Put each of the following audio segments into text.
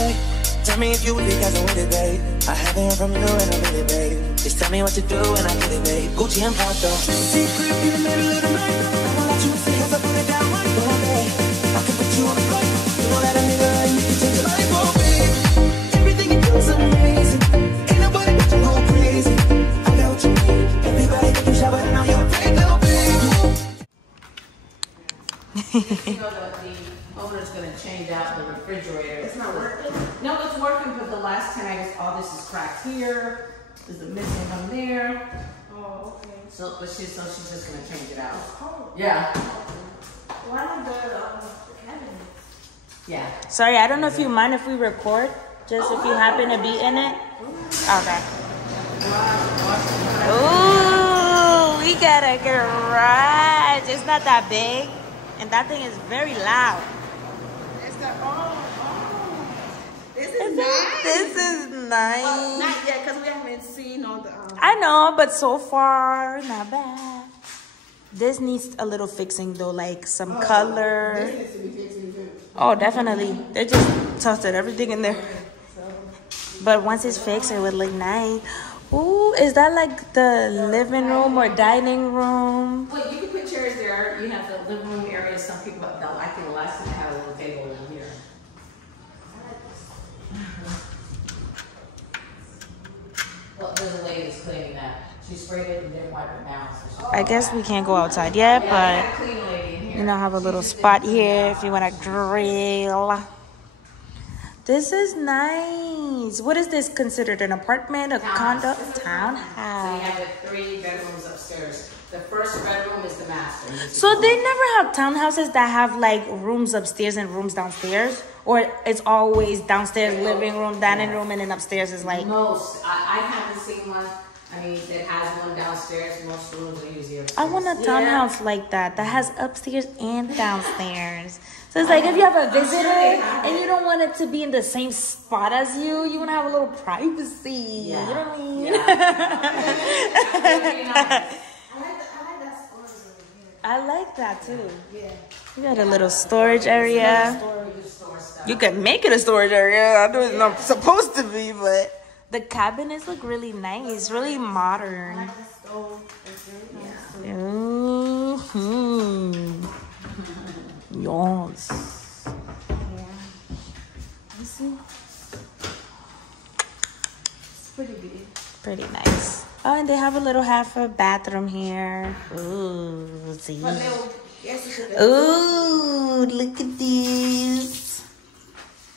babe. Tell me if you really got some with it, babe. I haven't heard from you and I'm really, babe. Just tell me what to do and I get it, babe. Gucci and Prada. Secret in the middle of the night. I won't let you see if I put it down right, babe. I can put you on the flight. You know that a nigga and you can change your life, oh babe. Everything you do is amazing. Ain't nobody but you go crazy. I got what you need. Everybody think you shy, but now you're a fake little babe. You know the owner's gonna change out the refrigerator. It's not working? No, it's working, but the last time I just, all this is cracked here. There's a missing one there. Oh, okay. So, but she's just gonna change it out. Oh. Yeah. Why not the cabinets? Yeah. Sorry, I don't know if you mind if we record, just if you happen to be in it. Okay. Ooh, we got a garage. It's not that big, and that thing is very loud. It's the This is nice. This is nice. Not yet, because we haven't seen all the. I know, but so far, not bad. This needs a little fixing though, like some color. This needs to be fixing too. Oh, definitely. They just tossed everything in there. But once it's fixed, it would look nice. Ooh, is that like the living room or dining room? Well, you can put chairs there. You have the living room area. Some people don't like it. Last time I had a little table in here. Well, there's a lady that's cleaning that. She sprayed it and didn't wipe it down. So I guess we can't go outside yet, yeah, but a clean lady in here. you know, have a little spot here if you want to grill. This is nice. What is this considered? An apartment, a condo, townhouse? So you have the 3 bedrooms upstairs. The first bedroom is the master. So they never have townhouses that have like rooms upstairs and rooms downstairs? Or it's always downstairs, living room, dining room, and then upstairs is like... Most. I haven't seen one, I mean, that has one downstairs. Most rooms are usually upstairs. I want a townhouse like that has upstairs and downstairs. So it's like if you have a visitor and you don't want it to be in the same spot as you, you want to have a little privacy. Yeah. You know what I mean? Yeah. I like that too. Yeah. You got a little storage area. You can make it a storage area. I know it's not supposed to be, but the cabinets look really nice, really modern. Mm-hmm. Yes. You see? It's pretty big. Pretty nice. Oh, and they have a little half a bathroom here. Ooh, see. Ooh, look at this.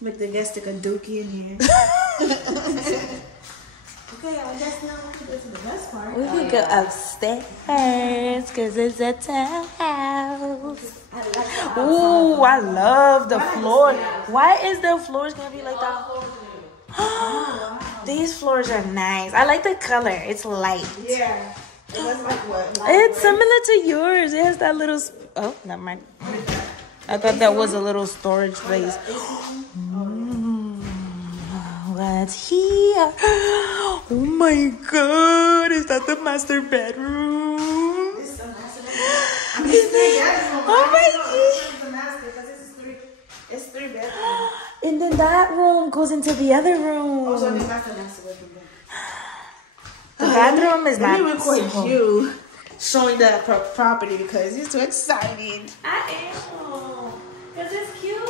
Make the guest take a dookie in here. Okay, I guess now we can go to the best part. We can go upstairs because it's a townhouse. Ooh, I love the floor. Why is the floors gonna be like that? These floors are nice. I like the color. It's light. Yeah. It was like what? It's similar to yours. It has that little... Oh, never mind. I thought that was a little storage place. What's here? Oh my god. Is that the master bedroom? It's the master bedroom. Oh my god. It's the master because it's 3 bedrooms. And then that room goes into the other room. Oh, so that's the master bedroom. The bathroom is not... Let me record you showing the property because you're so excited. I am. Because it's cute.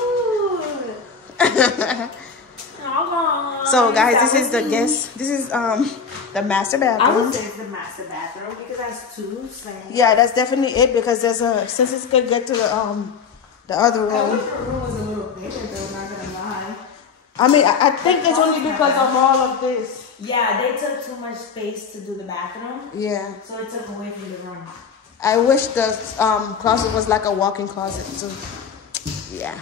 So guys, this is the guest. This is the master bathroom. I would say it's the master bathroom because that's 2 sinks. Yeah, that's definitely it because there's a since it's gonna get to the other room. I wish the room was a little bigger though, not gonna lie. I mean, I think it's only because of all of this. Yeah, they took too much space to do the bathroom. Yeah. So it took away from the room. I wish the closet was like a walk-in closet too. Yeah.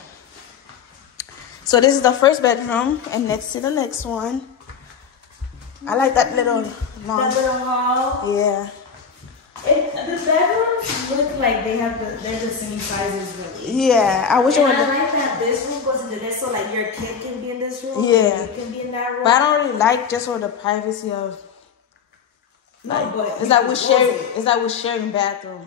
So this is the first bedroom, and next to the next one. I like that little long. That little hall. Yeah. The bedrooms look like they're the same sizes really. Yeah, I wish it And would. I like that this room goes into this, so like your kid can be in this room. Yeah. You can be in that room. But I don't really like just for the privacy of. No, but It's like we're sharing bathroom.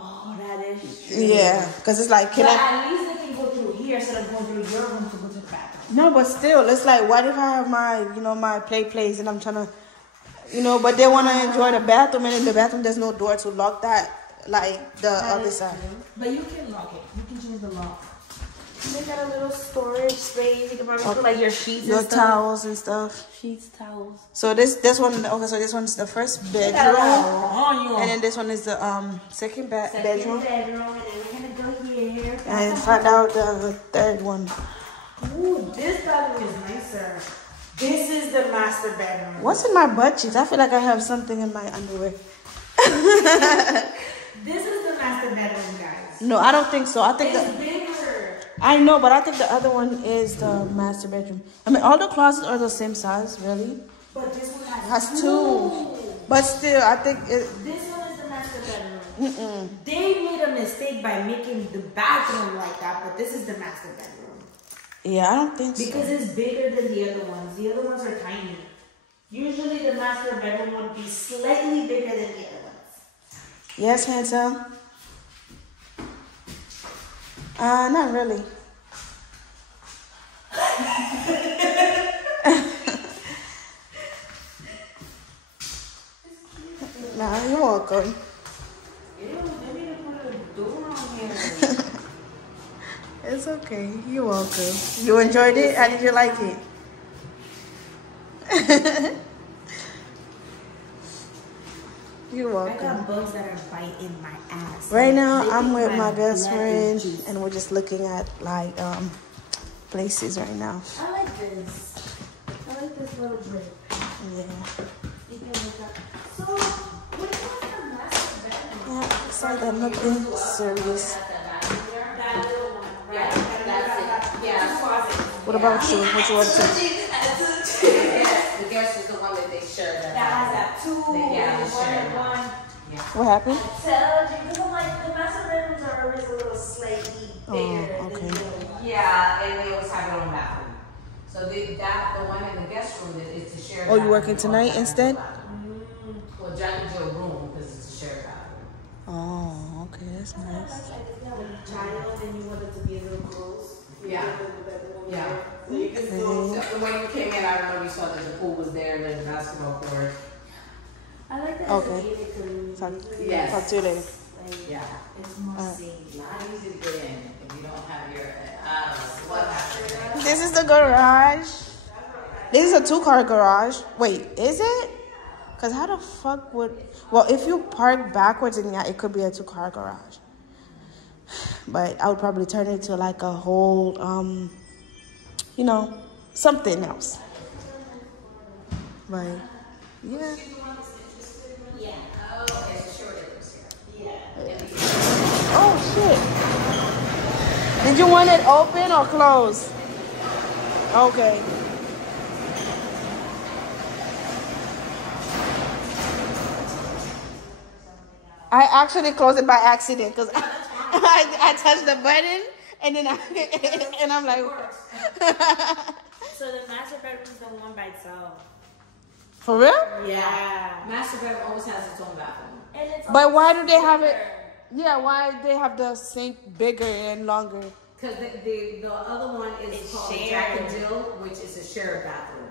Oh, that is true. Yeah, because it's like But at least they can go through here. here instead of going through your room to go to the bathroom. No, but still, it's like, what if I have my, my place and I'm trying to, but they want to enjoy the bathroom, and in the bathroom there's no door to lock that, like the other side. But you can lock it. You can change the lock. They got a little storage space. You can probably put like your sheets your and stuff. towels and stuff. Sheets, towels. So this one, okay, so this one's the first bedroom, and then this one is the second bedroom. And then we're gonna go here. And find out the third one. Ooh, this bedroom is nicer. This is the master bedroom. What's in my butt cheeks? I feel like I have something in my underwear. This is the master bedroom, guys. No, I don't think so. I think It's bigger. I know, but I think the other one is the master bedroom. I mean, all the closets are the same size, really. But this one Has two. But still, I think it. This one is the master bedroom. They made a mistake by making the bathroom like that, but this is the master bedroom. Yeah, I don't think so. Because it's bigger than the other ones. The other ones are tiny. Usually the master bedroom would be slightly bigger than the other ones. Yes, handsome. Not really. Nah, you're welcome. It's okay. You're welcome. You enjoyed it? How did you like it? You're I welcome. got bugs that are biting my ass. Right now, I'm with my best friend, and we're just looking at like places right now. I like this. I like this little drip. Yeah. You can look up. So, what is the master bedroom? Yeah, it's like I'm looking serious. That little one, right? That's it. Yeah. What about you? What you want to say? Yes, the guest is the one that they shared. That has that two, Yeah, and they shared. one. What happened? I tell you, because I'm like, the master bedrooms are always a little slightly bigger okay. than the other one. Yeah, and they always have their own bathroom. So the one in the guest room is to share. Oh, you working tonight instead? Well, Jack and Jill room because it's a shared bathroom. Oh, okay, that's nice. Like if you have a child and you want it to be a little close. Yeah. Yeah. So you can still, when you came in, I remember you saw that the pool was there and then the basketball court. I like that. Okay. It's a gated community. Yes. Talk to you later. Like, Yeah. it's more safe. Not easy to get in if you don't have your, I don't know what happened. This is the garage. This is a 2-car garage. Wait, is it? Because how the fuck would... Well, if you park backwards, then yeah, it could be a 2-car garage. But I would probably turn it to like a whole, something else. But, yeah. Oh, shit. Did you want it open or closed? Okay. I actually closed it by accident because I touched the button and then I'm like. So the master bedroom is the one by itself. For real? Yeah. Master bedroom always has its own bathroom. And it's But why do they have it? Yeah, why they have the sink bigger and longer? Because the other one is It's called shared. Jack and Jill, which is a shared bathroom.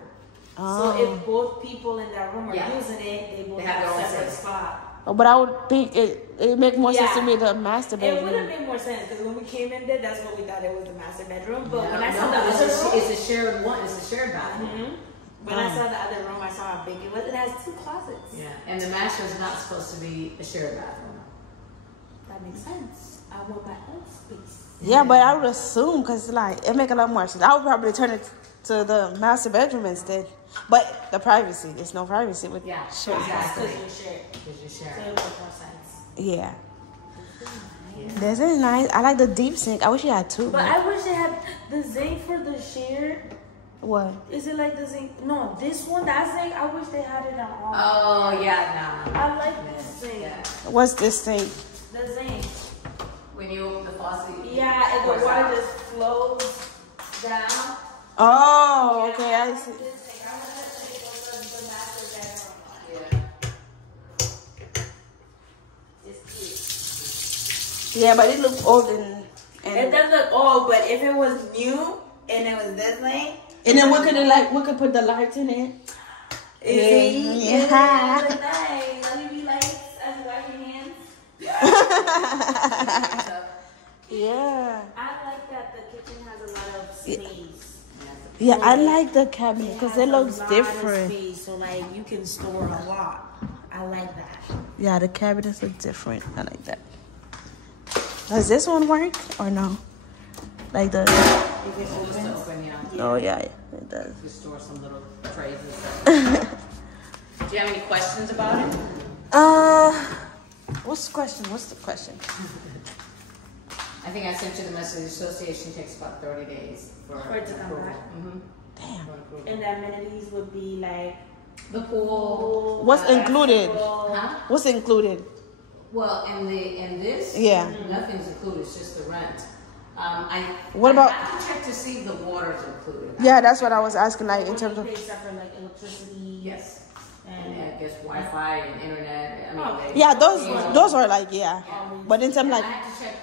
Oh. So if both people in that room are Yeah. using it, they both They have have their a own separate space. spot. But I would think it make more sense to me the master It would have bedroom. made more sense because when we came in there, that's what we thought it was the master bedroom. But when I saw No, the other room, it's a shared one. It's a shared bathroom. when I saw the other room, I saw how big it was. It has 2 closets. Yeah, and the master is not supposed to be a shared bathroom. That makes sense. I want my own space. Yeah, but I would assume because like it make a lot more sense. I would probably turn it to the master bedroom instead. But the privacy, there's no privacy with Yeah, shared. exactly. Because you're shared. Because you're So sharing. it makes more sense. Yeah. This is nice. I like the deep sink. I wish you had 2. But I wish they had the zinc for the shared. What? Is it like the zinc? No, this one, that zinc, I wish they had it on all. Oh yeah, no. I like this zinc. Yeah. What's this thing? The zinc. When you open the faucet. Yeah, and the pours water out. just flows down. Oh, okay. I see. This thing, I want to say it was the master bedroom one. Yeah. It's cute. Yeah, but it looks old It does look old, but if it was new and it was this way, and then we could put the lights in it. Yeah. Look nice. Let me be lights as you wash your hands. Yeah. I like that the kitchen has a lot of space. Yeah, So I like the cabinet because it looks has a lot of different. space, so like you can store a lot. I like that. Yeah, the cabinets look different. I like that. Does this one work or no? Like the. If it's open, yeah. Oh yeah, it does. You store some little trays and stuff. Do you have any questions about it? What's the question? I think I sent you the message. The association takes about 30 days for For it to come approval. back. Damn. And the amenities would be like The pool. What's included? Huh? What's included? Well, in this, Yeah. nothing's included. It's just the rent. What about- I have to check to see if the water's included. Yeah, that's what I was asking. Like in terms of. pay separate like electricity. Yes. And And I guess Wi-Fi and internet. I mean, Oh. they- Yeah, those are like yeah. But in terms I like have to check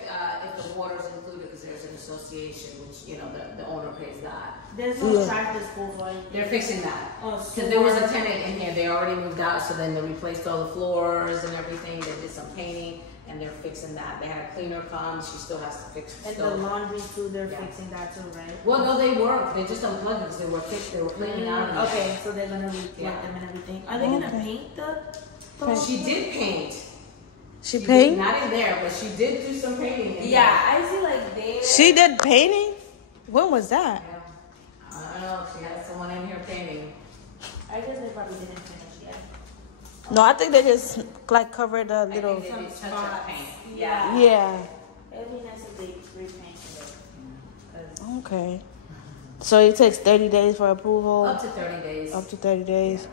if the water's included because there's an association, which the owner pays that. there's no Yeah. trash disposal. They're fixing that. Oh, Because there was a tenant in here, they already moved out, so then they replaced all the floors and everything, they did some painting, and they're fixing that. They had a cleaner come, she still has to fix the And the stove. laundry too, they're Yeah. fixing that too, right? Well, no, they work, they just unplugged it because they were fixed, they were cleaning out. and- Okay, so they're gonna replug Yeah. them and everything. Are they gonna paint the? She did paint. she She paint. did, not in there, but she did do some painting. in Yeah, there. I see like they. She did painting. When was that? Yeah. I don't know, she had someone in here painting. I guess they probably didn't finish yet. No, I think they just like covered a I little. think they did touch up paint. Yeah. Yeah. It'd be nice if they repainted it. 'Cause Okay. So it takes 30 days for approval. Up to 30 days. Up to 30 days.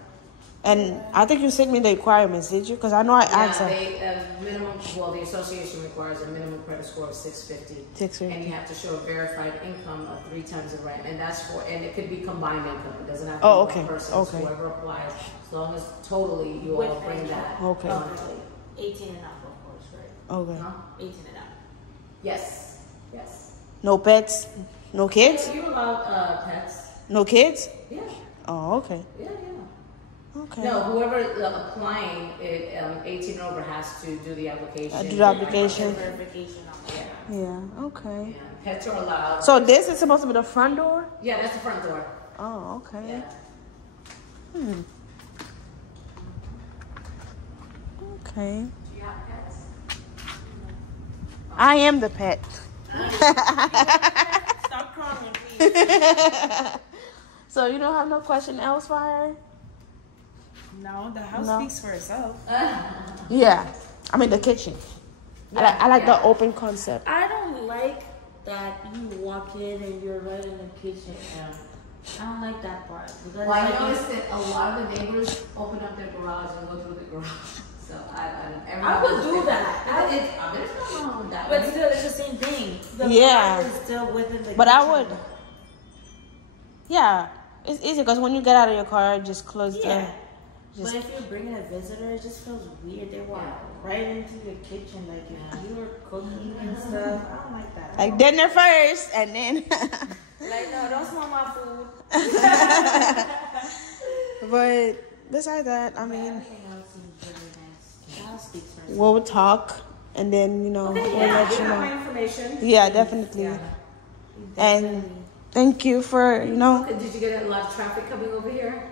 And I think you sent me the requirements, did you? Because I know I asked Yeah, her. they the association requires a minimum credit score of 650. 650. And you have to show a verified income of 3 times the rent, and and it could be combined income. It doesn't have to Oh, be okay, one person. okay. So whoever applies, as long as totally you all With bring income. that. Okay. monthly. 18 and up, of course, right? Okay. Huh? 18 and up. Yes. Yes. No pets? No kids? You allow pets? No kids? Yeah. Oh, okay. Yeah. Okay. No, whoever applying, 18 and over has to do the application. Do the application. Verification on that. Yeah. Yeah, okay. Yeah. Pets are allowed. So this is supposed to be the front door? Yeah, that's the front door. Oh, okay. Yeah. Okay. Do you have pets? I am the pet. Stop crying, please. So you don't have no question else for her? No, the house No. speaks for itself. Yeah. I mean the kitchen. I like the open concept. I don't like that you walk in and you're right in the kitchen. I don't like that part. Because Well, I like noticed that a lot of the neighbors open up their garage and go through the garage. So I would do that. There's nothing wrong with that. But right? still, it's the same thing. The Yeah. garage is still within the But I kitchen. would. Yeah. It's easy because when you get out of your car, just close Yeah. the. But if you're bringing a visitor, it just feels weird. They walk right into the kitchen like if you were cooking and stuff. I don't like that. Like dinner first and then. Like, no, don't smell my food. But besides that, I mean, Everything else seems really nice. The house speaks for itself. we'll talk and then, we'll let you know. information. Yeah, definitely. And thank you for, Did you get a lot of traffic coming over here?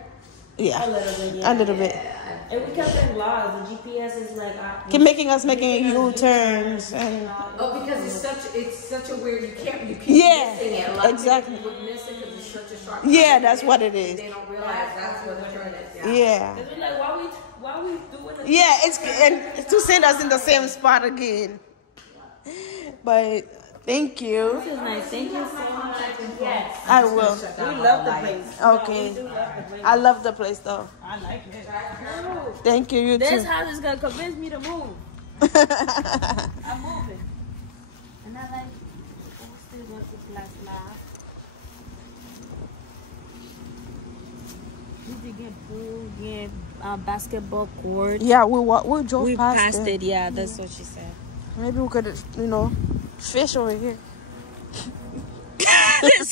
yeah, A little bit, yeah. a little bit. And we kept in laws. The GPS is like Keep making us making U-turns and Oh, because it's such a weird. You can't Yeah, missing it. A lot exactly. Of people would miss it because it's such a sharp. yeah, turn. that's what it is. They don't realize that's what the turn is. Yeah, Cause we're like, why we doing this? yeah. It's to send us in the same spot again. But thank you. This is nice. Thank you so much. Yes. I will. We love the place. Okay. We do love the place. I love the place though. I like it. Thank you. You This too. house is gonna convince me to move. I'm moving. And I like still got this last laugh. We did get pool, get basketball court. Yeah, we drove We past passed it. it. Yeah, that's what she said. Maybe we could, fish over here.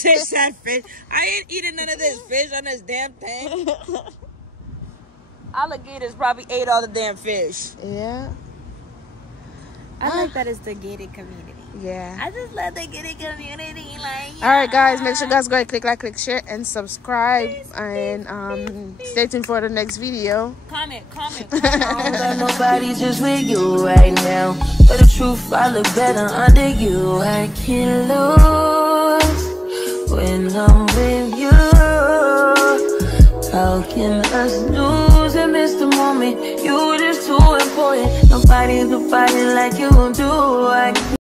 fish, that fish. I ain't eating none of this fish on this damn thing. Alligators probably ate all the damn fish. Yeah. I like that it's the gated community. Yeah. I just love the gated community. Like, All right, guys. Make sure you guys go and click like, click, share, and subscribe. And stay tuned for the next video. Comment. I don't got nobody just with you right now. But the truth, I look better under you. I can't lose when I'm with you. How can us lose and miss the moment? You were just too important. Nobody's like you do.